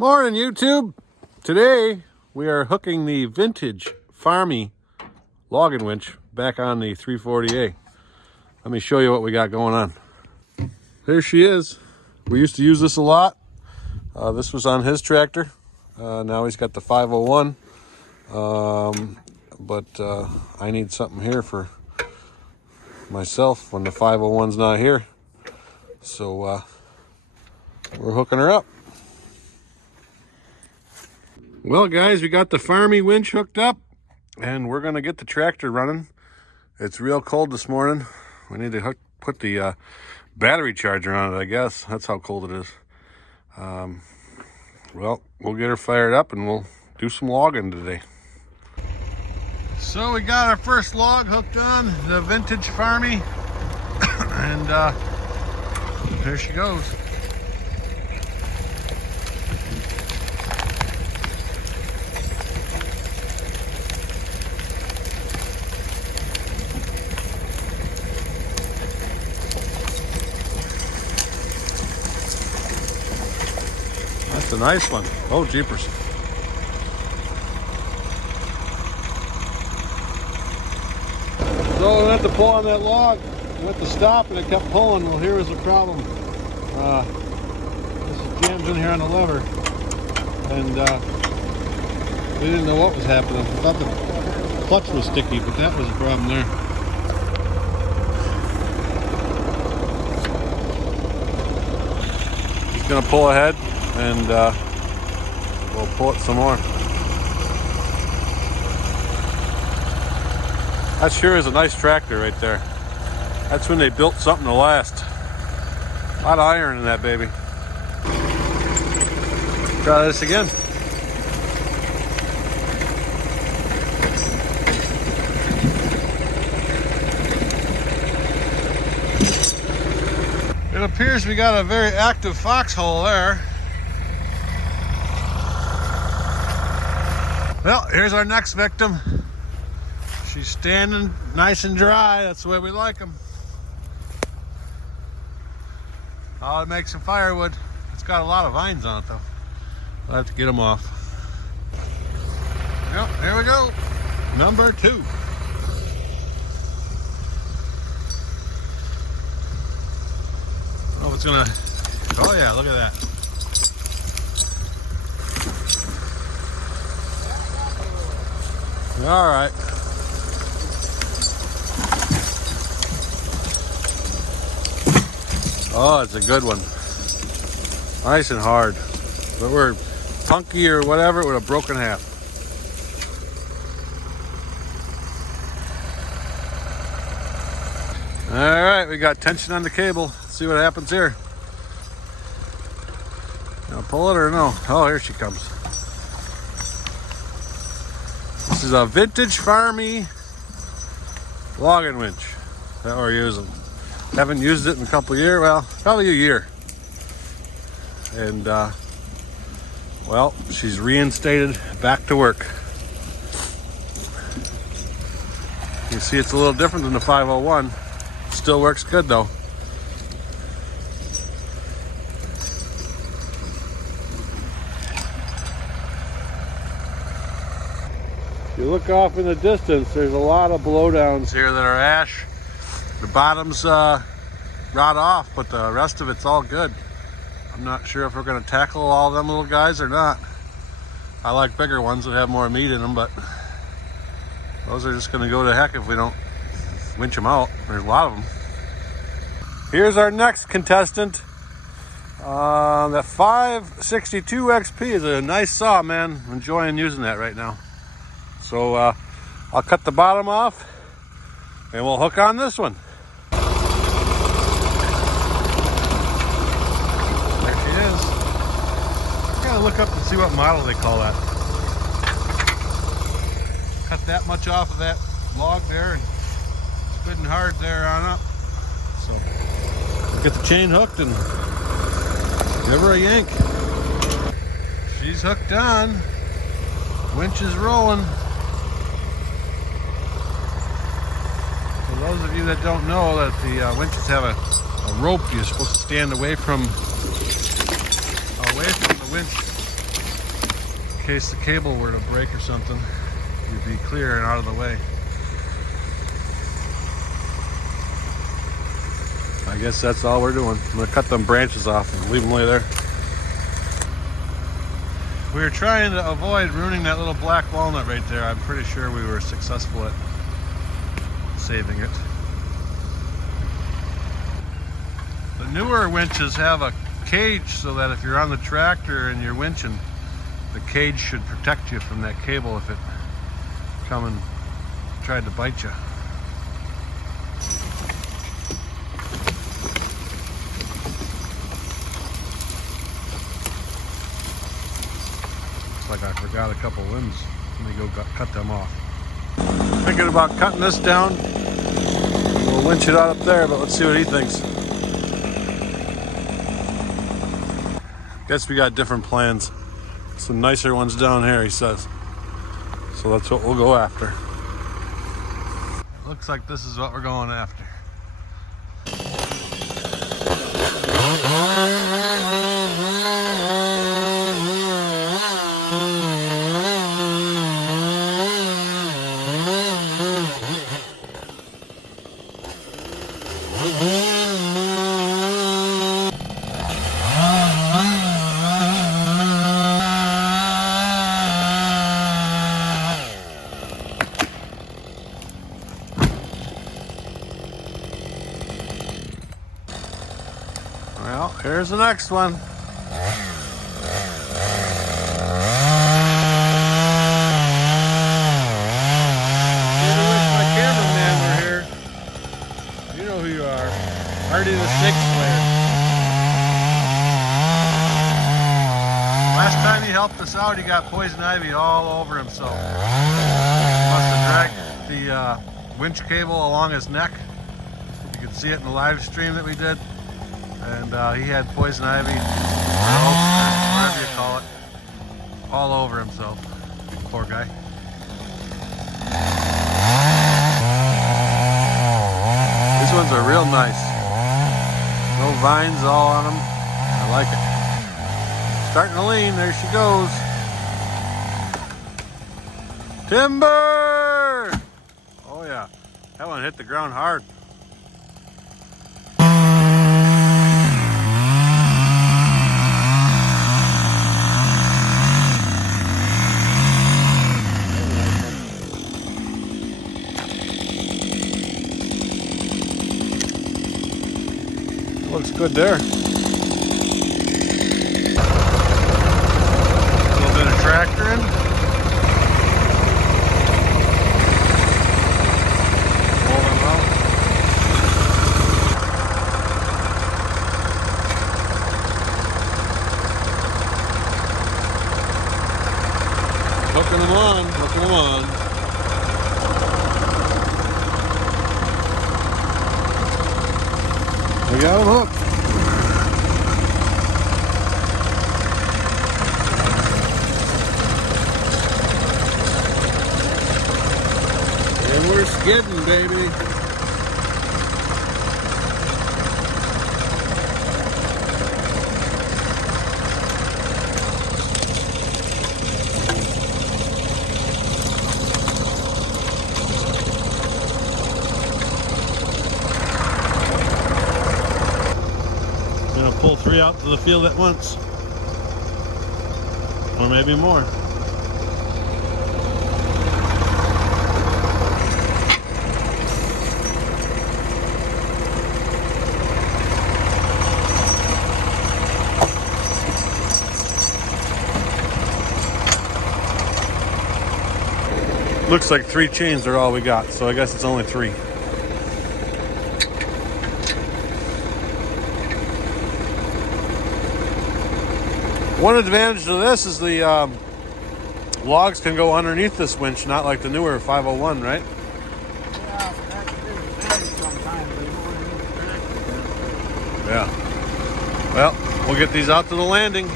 Morning, YouTube. Today we are hooking the vintage Farmi logging winch back on the 340A. Let me show you what we got going on. There she is. We used to use this a lot. This was on his tractor. Now he's got the 501. But I need something here for myself when the 501's not here. So we're hooking her up. Well, guys, we got the Farmi winch hooked up and we're gonna get the tractor running. It's real cold this morning. We need to put the battery charger on it, I guess. That's how cold it is. Well, we'll get her fired up and we'll do some logging today. So we got our first log hooked on the vintage Farmi and there she goes. That's a nice one. Oh, jeepers. So we went to pull on that log. We went to stop and it kept pulling. Well, here was the problem. This jams in here on the lever. And we didn't know what was happening. I thought the clutch was sticky, but that was the problem there. He's gonna pull ahead and we'll pull it some more. That sure is a nice tractor right there. That's when they built something to last. A lot of iron in that baby. Try this again. It appears we got a very active foxhole there. Well, here's our next victim. She's standing nice and dry. That's the way we like them. I'll make some firewood. It's got a lot of vines on it though. I'll have to get them off. Well, here we go. Number 2. Oh, it's gonna, oh yeah, look at that. All right. Oh, it's a good one. Nice and hard. If it were punky or whatever, it would have broken half. All right, we got tension on the cable. Let's see what happens here. Now pull it or no? Oh, here she comes. This is a vintage Farmi logging winch that we're using. Haven't used it in a couple of years. Well, probably a year. And well, she's reinstated back to work. You see, it's a little different than the 501. Still works good though. If you look off in the distance, there's a lot of blowdowns here that are ash. The bottom's rot off, but the rest of it's all good. I'm not sure if we're going to tackle all of them little guys or not. I like bigger ones that have more meat in them, but those are just going to go to heck if we don't winch them out. There's a lot of them. Here's our next contestant. That 562 XP is a nice saw, man. I'm enjoying using that right now. So I'll cut the bottom off and we'll hook on this one. There she is. I gotta look up and see what model they call that. Cut that much off of that log there and it's good and hard there on up. So we'll get the chain hooked and give her a yank. She's hooked on. Winch is rolling. For those of you that don't know, that the winches have a rope you're supposed to stand away from the winch case the cable were to break or something, you'd be clear and out of the way. I guess that's all we're doing. I'm gonna cut them branches off and leave them lay there. We were trying to avoid ruining that little black walnut right there. I'm pretty sure we were successful at saving it. The newer winches have a cage so that if you're on the tractor and you're winching, the cage should protect you from that cable if it come and tried to bite you. Looks like I forgot a couple limbs. Let me go cut them off. Thinking about cutting this down. We'll winch it out up there, but let's see what he thinks. Guess we got different plans. Some nicer ones down here, he says. So that's what we'll go after. Looks like this is what we're going after. Well, here's the next one. My cameraman were here. You know who you are. Artie the Snake Slayer. Last time he helped us out, he got poison ivy all over himself. He must have dragged the winch cable along his neck. You could see it in the live stream that we did. And he had poison ivy, whatever you call it, all over himself. Poor guy. These ones are real nice. No vines all on them. I like it. Starting to lean. There she goes. Timber! Oh yeah. That one hit the ground hard. Looks good there. A little bit of tractoring. Pull them out. Hooking them on, hooking them on. We got them hooked. And we're skidding, baby. Pull 3 out to the field at once, or maybe more. Looks like 3 chains are all we got, so I guess it's only 3. One advantage to this is the logs can go underneath this winch, not like the newer 501, right? Yeah, that's a bit of advantage sometimes, but you don't want to use the tractor. Yeah. Well, we'll get these out to the landing.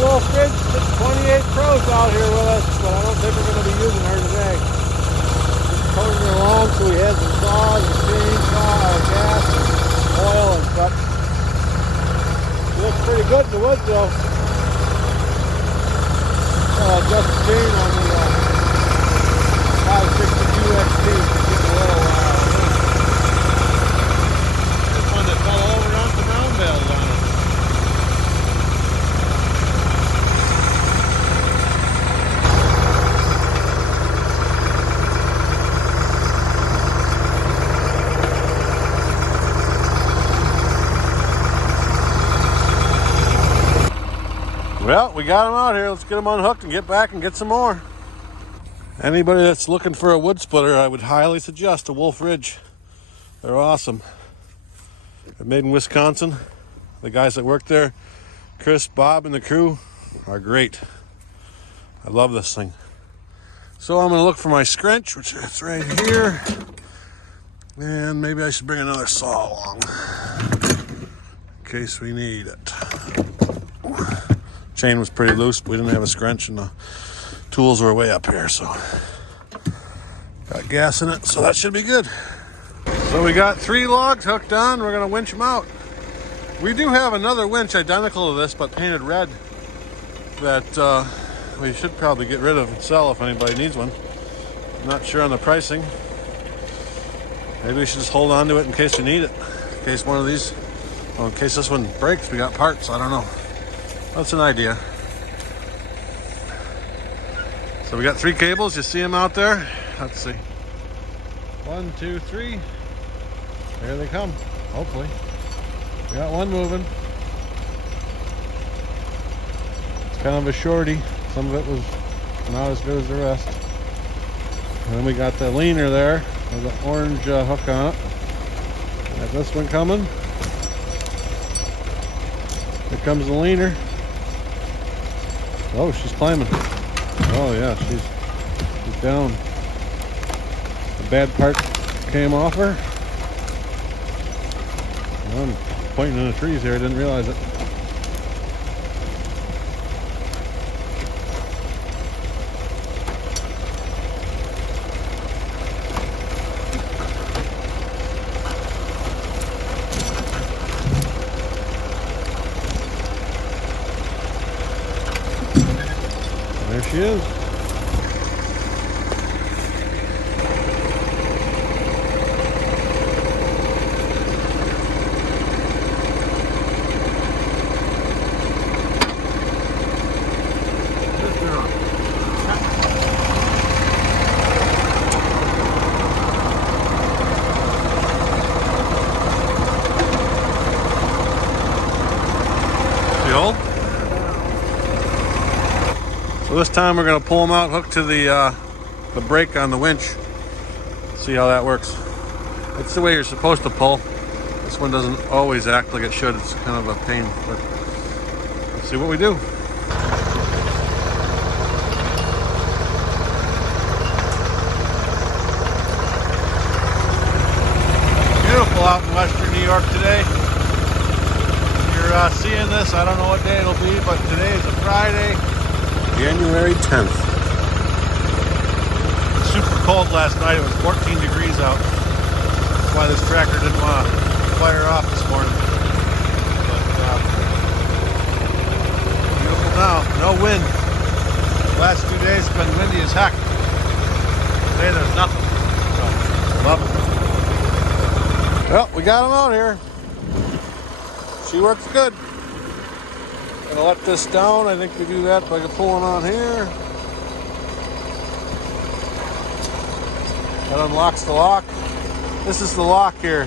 Wolf Ridge 28 Pros out here with us, but I don't think we're going to be using her today. good though. Just the chain on the 562 XT. Getting a little this one that fell over on some round bales on it. Well, we got them out here. Let's get them unhooked and get back and get some more. Anybody that's looking for a wood splitter, I would highly suggest a Wolf Ridge. They're awesome. They're made in Wisconsin. The guys that work there, Chris, Bob, and the crew are great. I love this thing. So I'm going to look for my scrunch, which is right here. And maybe I should bring another saw along in case we need it. Chain was pretty loose, but we didn't have a scrunch, and the tools were way up here, so got gas in it, so that should be good. So we got 3 logs hooked on. We're gonna winch them out. We do have another winch identical to this but painted red that we should probably get rid of and sell if anybody needs one. I'm not sure on the pricing. Maybe we should just hold on to it in case we need it, in case one of these, well, in case this one breaks, we got parts. I don't know. That's an idea. So we got 3 cables. You see them out there? Let's see. 1, 2, 3. There they come. Hopefully. We got one moving. It's kind of a shorty. Some of it was not as good as the rest. And then we got the leaner there with the orange hook on it. Got this one coming. Here comes the leaner. Oh, she's climbing. Oh yeah, she's down. The bad part came off her. I'm pointing in the trees here, I didn't realize it. There she is. So this time we're going to pull them out, hook to the brake on the winch. See how that works. That's the way you're supposed to pull. This one doesn't always act like it should. It's kind of a pain, but let's see what we do. Beautiful out in western New York today. You're seeing this, I don't know what day it'll be, but today is a Friday. January 10th. It was super cold last night. It was 14 degrees out. That's why this tractor didn't want to fire off this morning. But beautiful now. No wind. The last 2 days have been windy as heck. Today there's nothing. So, love it. Well, we got them out here. She works good. Gonna let this down. I think we do that by pulling on here. That unlocks the lock. This is the lock here.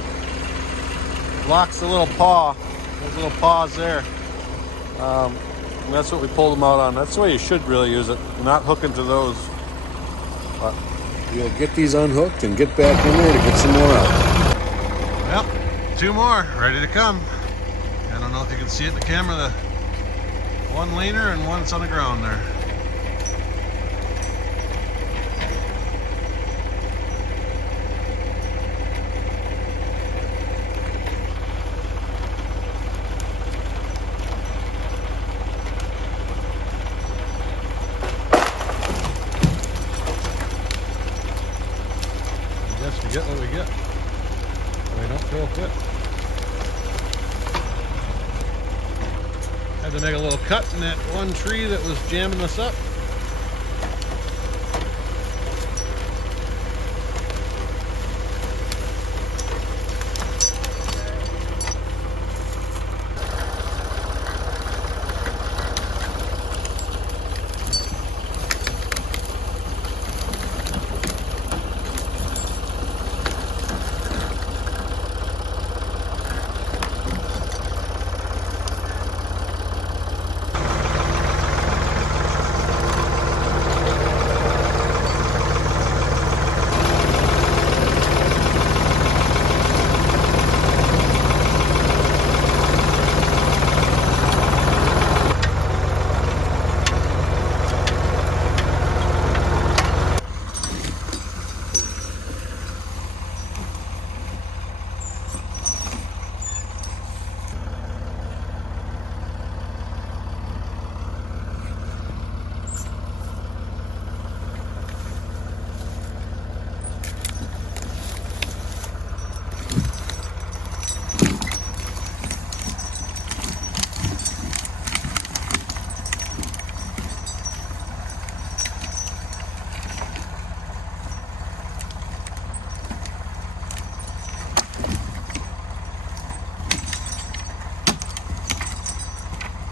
Locks the little paw. Those little paws there. And that's what we pulled them out on. That's the way you should really use it. Not hook into those. But we'll get these unhooked and get back in there to get some more out. Well, 2 more ready to come. I don't know if you can see it in the camera. One leaner and one's on the ground there. I guess we get what we get. They don't feel fit. Had to make a little cut in that one tree that was jamming us up.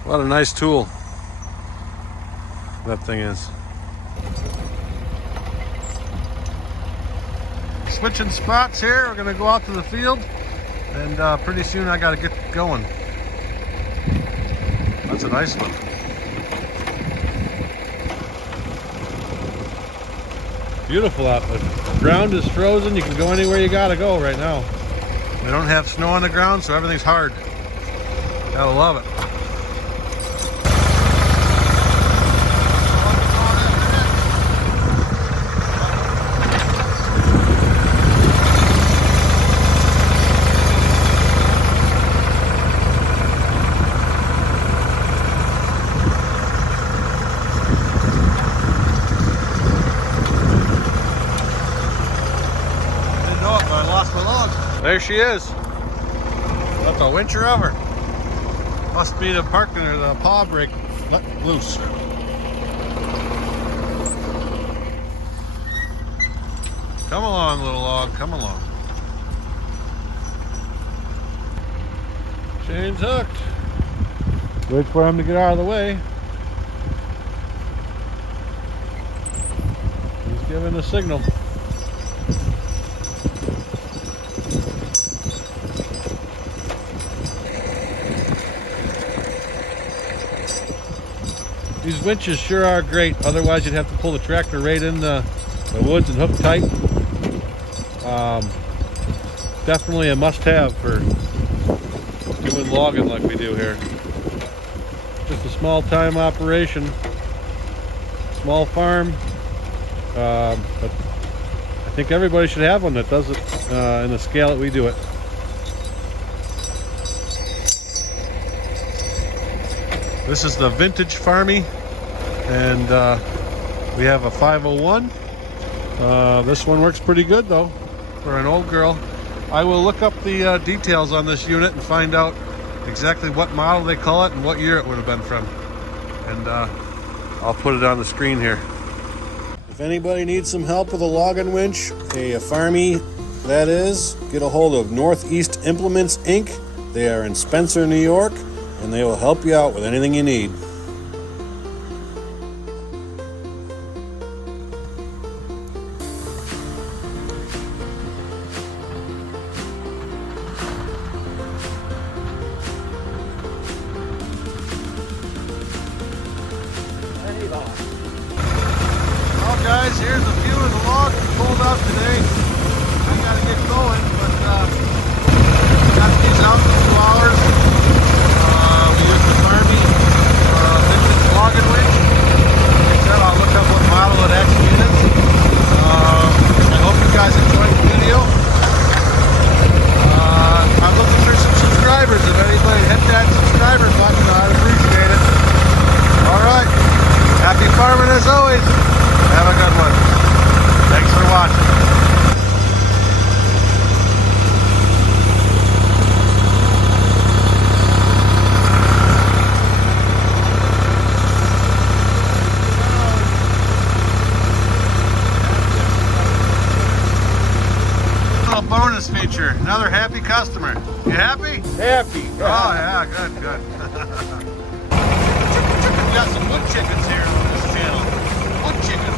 What a nice tool that thing is. Switching spots here. We're gonna go out to the field, and pretty soon I gotta get going. That's a nice one. Beautiful out there. The ground is frozen. You can go anywhere you gotta go right now. We don't have snow on the ground, so everything's hard. Gotta love it. There she is. Got the wincher of her. Must be the parking or the paw brake let loose. Come along, little log, come along. Chain's hooked. Wait for him to get out of the way. He's giving the signal. These winches sure are great, otherwise you'd have to pull the tractor right in the woods and hook tight. Definitely a must-have for doing logging like we do here. Just a small-time operation, small farm, but I think everybody should have one that does it in the scale that we do it. This is the vintage Farmi, and we have a 501. This one works pretty good though for an old girl. I will look up the details on this unit and find out exactly what model they call it and what year it would have been from, and I'll put it on the screen here. If anybody needs some help with a logging winch, a Farmi that is, get a hold of Northeast Implements Inc. They are in Spencer, New York, and they will help you out with anything you need. Well guys, here's a view of the log we pulled out today. I gotta get going, but got these out in 2 hours. We used the Farmi vintage logging winch. Like I said, I'll look up what model it actually is. I hope you guys enjoyed the video. I'm looking for some subscribers. If anybody hit that subscriber button, I'd appreciate it. Alright, happy farming as always. Have a good one. Thanks for watching. nature. Another happy customer. You happy? Happy. Oh yeah, good, good. We got some wood chickens here on this channel. Wood chicken.